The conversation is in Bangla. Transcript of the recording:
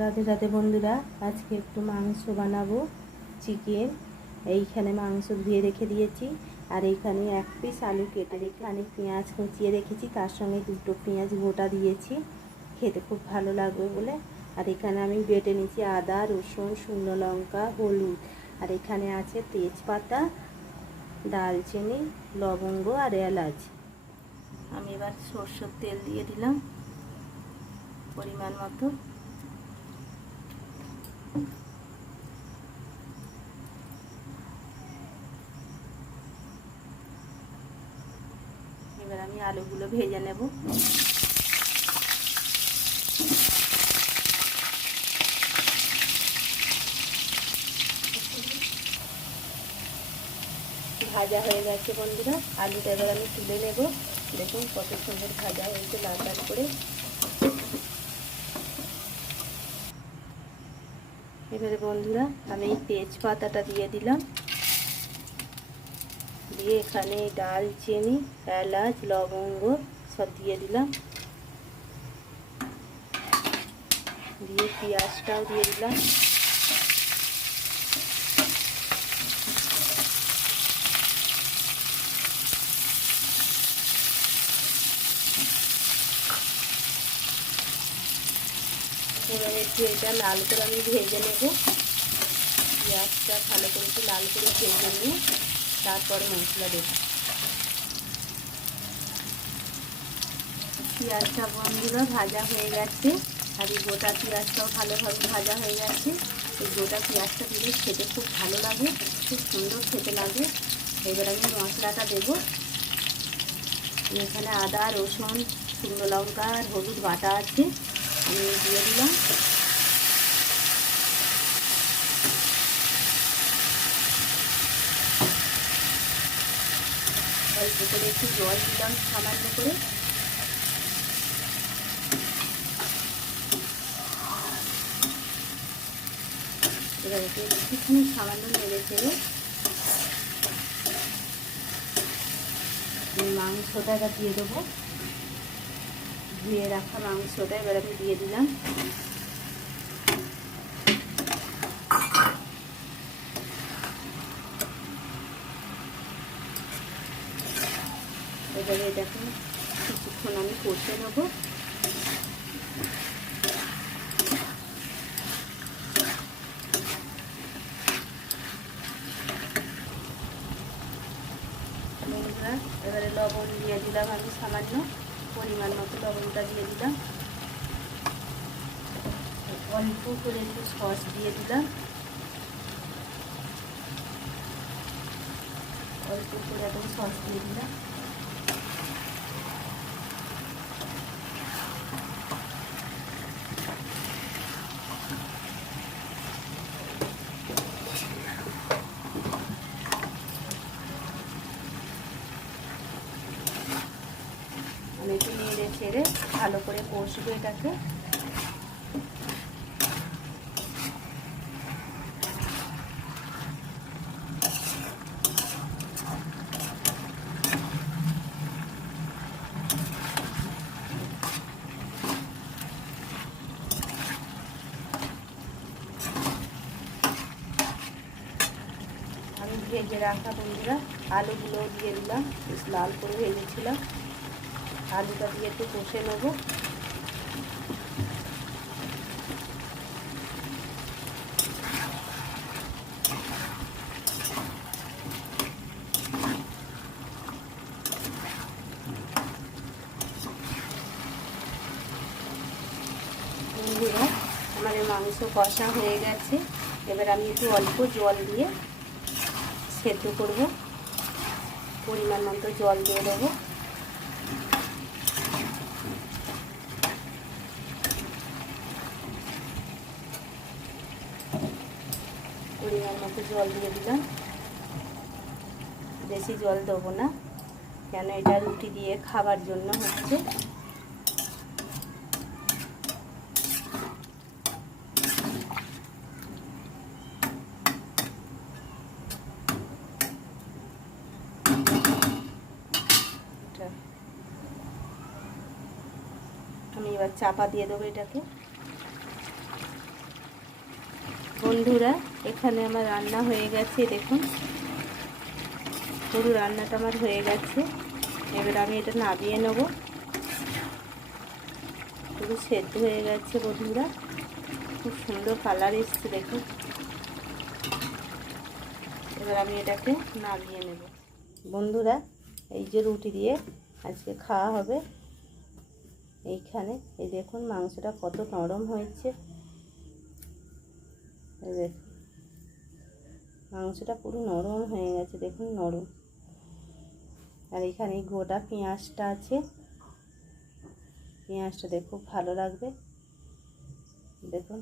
রাধে রাধে বন্ধুরা, আজকে একটু মাংস বানাবো। চিকেন। এইখানে মাংস ধুয়ে রেখে দিয়েছি, আর এইখানে এক পিস আলু কেটে, এখানে পেঁয়াজ কুচিয়ে রেখেছি, তার সঙ্গে দুটো পেঁয়াজ গোটা দিয়েছি, খেতে খুব ভালো লাগবে বলে। আর এখানে আমি বেটে নিয়েছি আদা, রসুন, শুকনো লঙ্কা, হলুদ। আর এখানে আছে তেজপাতা, দারচিনি, লবঙ্গ আর এলাচ। আমি এবার সরষের তেল দিয়ে দিলাম পরিমাণ মতো। এবার আমি আলুগুলো ভেজে নেব। ভাজা হয়ে গেছে বন্ধুরা, আলুটা এবার আমি তুলে নেব। দেখুন কত সুন্দর ভাজা হয়েছে, লাল লাল করে। এবারে বন্ধুরা আমি এই তেজপাতাটা দিয়ে দিলাম, দিয়ে এখানে দারচিনি, এলাচ, লবঙ্গ সব দিয়ে দিলাম, দিয়ে পেঁয়াজটাও দিয়ে দিলাম। এবারে একটু এটা লাল করে আমি ভেজে নেব। পেঁয়াজটা ভালো করে একটু লাল করে ভেজে নিয়ে তারপরে মশলা দেব। পেঁয়াজটা বন্ধুরা ভাজা হয়ে গেছে, আর এই গোটা পেঁয়াজটাও ভালোভাবে ভাজা হয়ে গেছে। এই গোটা পেঁয়াজটা দিলে খেতে খুব ভালো লাগে, খুব সুন্দর খেতে লাগে। এবার আমি মশলাটা দেবো। এখানে আদা, রসুন, শুকনো লঙ্কা আর হলুদ বাটা আছে, আমি দিয়ে দিলাম। অল্প করে একটু জল দিলাম সামান্য করে। এবার এতে একটুখানি সামান্য নেড়ে চেড়ে মাংসটা এবার দিয়ে দেবো। ধুয়ে রাখা মাংসটা এবার আমি দিয়ে দিলাম। এবারে এটাকে কিছুক্ষণ আমি কষে নেবো। বন্ধুরা এবারে লবণ দিয়ে দিলাম আমি সামান্য, পরিমাণ মতো লবণটা দিয়ে দিলাম। অল্প করে একটু সস দিয়ে দিলাম, অল্প করে একটু সস দিয়ে দিলাম। আমি একটু নেড়ে ছেড়ে ভালো করে কষবো এটাকে। আমি ভেজে রাখা বন্ধুরা আলুগুলো দিয়ে দিলাম, বেশ লাল করে ভেজেছিলাম। আলুটা দিয়ে একটু কষে নেব। বন্ধুরা আমার এই মাংস কষা হয়ে গেছে, এবার আমি একটু অল্প জল দিয়ে সেদ্ধ করব। পরিমাণ মতো জল দিয়ে দেবো। পরিমাণ মতো জল দিয়ে দিলাম, বেশি জল দেবো না, কেন এটা রুটি দিয়ে খাবার জন্য হচ্ছে। আমি এবার চাপা দিয়ে দেবো এটাকে। বন্ধুরা, এখানে আমার রান্না হয়ে গেছে। দেখুন, পুরো রান্নাটা আমার হয়ে গেছে। এবার আমি এটা নামিয়ে নেব। পুরো সেদ্ধ হয়ে গেছে বন্ধুরা, খুব সুন্দর কালার এসছে দেখুন। এবার আমি এটাকে নামিয়ে নেব। বন্ধুরা, এই যে রুটি দিয়ে আজকে খাওয়া হবে। এইখানে এই দেখুন মাংসটা কত নরম হয়েছে। এই দেখুন মাংসটা পুরো নরম হয়ে গেছে, দেখুন নরম। আর এখানে গোটা পেঁয়াজটা আছে, পেঁয়াজটা দেখো ভালো লাগবে। দেখুন